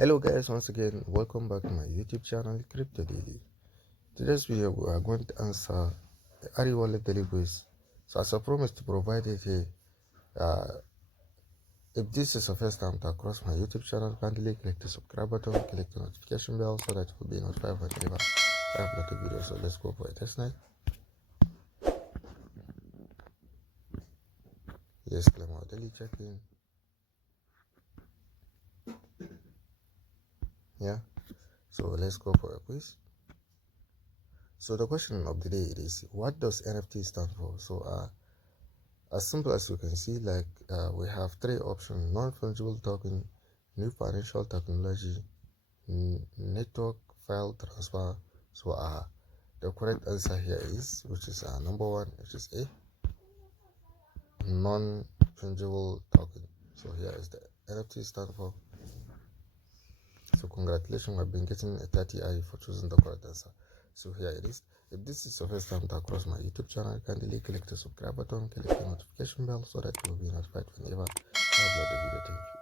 Hello guys, once again welcome back to my YouTube channel Crypto Daily. Today's video we are going to answer the ARI Wallet Daily Quiz. So as I promised to provide it here, if this is the first time to cross my YouTube channel, kindly click the subscribe button, click the notification bell so that you will be notified whenever I upload a video. So let's go for a test night. Yes, claim our daily check-in. Yeah, so let's go for a quiz. So the question of the day is, what does NFT stand for? So as simple as you can see, we have three options: non-fungible token, new financial technology, network file transfer. So the correct answer here is, which is number one, which is A, non-fungible token. So here is the NFT stand for. So congratulations, I've been getting a 30 I for choosing the correct answer. So here it is. If this is your first time to cross my YouTube channel, kindly click the subscribe button, click the notification bell so that you will be notified whenever I upload the video. Thank you.